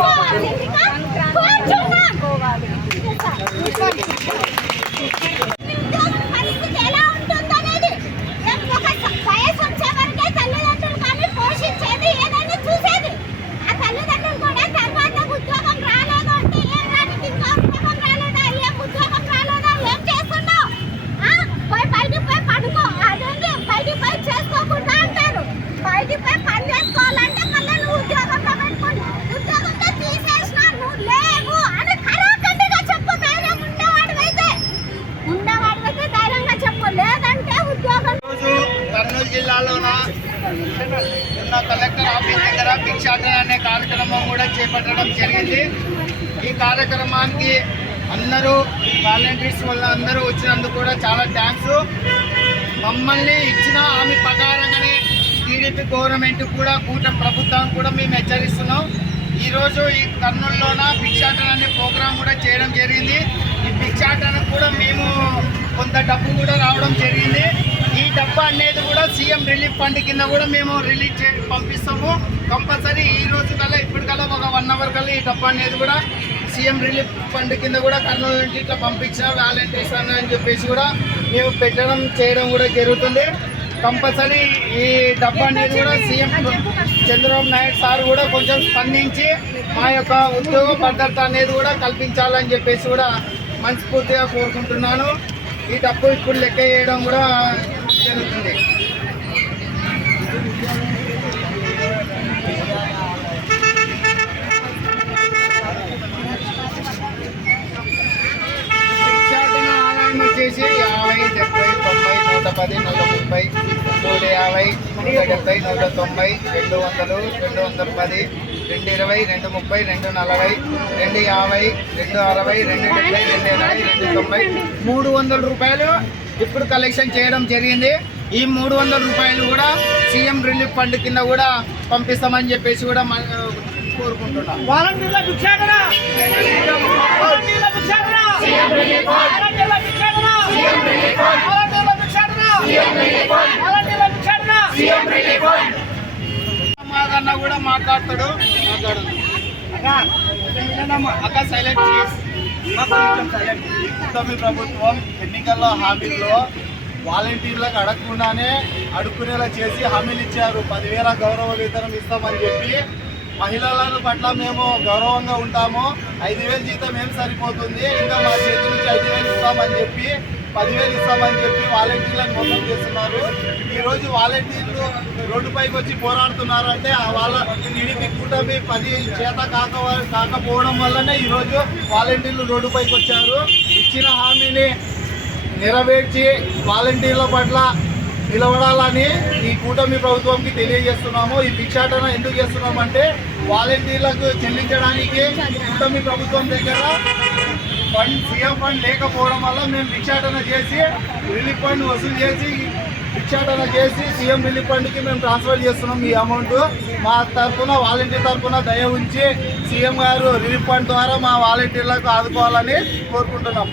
రాసిందిగా కూర్చున్నాం. నిన్న collector office దగ్గర భిక్షాటన అనే కార్యక్రమం కూడా చేపట్టడం జరిగింది. ఈ కార్యక్రమానికి అందరూ వాలంటీర్స్ వల్ల అందరూ వచ్చినందుకు కూడా చాలా థ్యాంక్స్. మమ్మల్ని ఇచ్చిన ఆమె ప్రకారంగానే టీడీపీ గవర్నమెంట్ కూడా కూటమి ప్రభుత్వం కూడా మేము హెచ్చరిస్తున్నాం. ఈరోజు ఈ కర్నూలులోన భిక్షాటన అనే ప్రోగ్రాం కూడా చేయడం జరిగింది. ఈ భిక్షాటనకు కూడా మేము కొంత డబ్బు కూడా రావడం జరిగింది. ఈ డబ్బు అనేది కూడా సీఎం రిలీఫ్ ఫండ్ కింద కూడా మేము రిలీజ్ చే పంపిస్తాము. కంపల్సరీ ఈ రోజు కల్లా ఇప్పటికల్లా ఒక వన్ అవర్ కల్లా ఈ డబ్బు అనేది కూడా సీఎం రిలీఫ్ ఫండ్ కింద కూడా కర్నూలు నుంచి ఇట్లా పంపించిన వాలంటీర్స్ అని అని చెప్పేసి కూడా మేము పెట్టడం చేయడం కూడా జరుగుతుంది. కంపల్సరీ ఈ డబ్బు అనేది కూడా సీఎం చంద్రబాబు నాయుడు సార్ కూడా కొంచెం స్పందించి మా యొక్క ఉద్యోగ భద్రత అనేది కూడా కల్పించాలని చెప్పేసి కూడా మనస్ఫూర్తిగా కోరుకుంటున్నాను. ఈ డబ్బు ఇప్పుడు లెక్క చేయడం కూడా జరుగుతుంది వచ్చేసి యాభై డెబ్బై తొంభై నూట పది నూట ముప్పై నూట యాభై నూట డెబ్బై నూట తొంభై రెండు వందలు రెండు వందల పది రెండు ఇరవై రెండు ముప్పై రెండు నలభై రెండు యాభై రెండు అరవై రెండు డెబ్బై రెండు ఎనభై రెండు తొంభై మూడు వందల రూపాయలు ఇప్పుడు కలెక్షన్ చేయడం జరిగింది. ఈ మూడు వందల రూపాయలు కూడా సీఎం రిలీఫ్ ఫండ్ కింద కూడా పంపిస్తామని చెప్పేసి కూడా కోరుకుంటున్నాం. మాదన్న కూడా మాట్లాడతాడు. మాట్లాడు. అక్క సైలెంట్ కూటమి ప్రభుత్వం ఎన్నికల్లో హామీల్లో వాలంటీర్లకు అడగకుండానే అడుక్కునేలా చేసి హామీలు ఇచ్చారు. పదివేల గౌరవ వేతనం ఇస్తామని చెప్పి మహిళల పట్ల మేము గౌరవంగా ఉంటాము. ఐదు వేలు జీతం ఏం సరిపోతుంది? ఇంకా మా చేతి నుంచి ఐదు వేలు ఇస్తామని చెప్పి పదివేలు ఇస్తామని చెప్పి వాలంటీర్లను మోసం చేస్తున్నారు. ఈరోజు వాలంటీర్లు రోడ్డుపైకి వచ్చి పోరాడుతున్నారంటే ఆ వాళ్ళ టీడీపీ కూటమి పది చేత కాక కాకపోవడం వల్లనే ఈరోజు వాలంటీర్లు రోడ్డుపైకి వచ్చారు. ఇచ్చిన హామీని నెరవేర్చి వాలంటీర్ల పట్ల నిలబడాలని ఈ కూటమి ప్రభుత్వంకి తెలియజేస్తున్నాము. ఈ భిక్షాటన ఎందుకు చేస్తున్నామంటే వాలంటీర్లకు చెల్లించడానికి కూటమి ప్రభుత్వం దగ్గర ఫండ్ సీఎం ఫండ్ లేకపోవడం వల్ల మేము భిక్షాటన చేసి రిలీఫ్ ఫండ్ వసూలు చేసి భిక్షాటన చేసి సీఎం రిలీఫ్ ఫండ్కి మేము ట్రాన్స్ఫర్ చేస్తున్నాం ఈ అమౌంట్. మా తరఫున వాలంటీర్ తరఫున దయ ఉంచి సీఎం గారు రిలీఫ్ ఫండ్ ద్వారా మా వాలంటీర్లకు ఆదుకోవాలని కోరుకుంటున్నాం.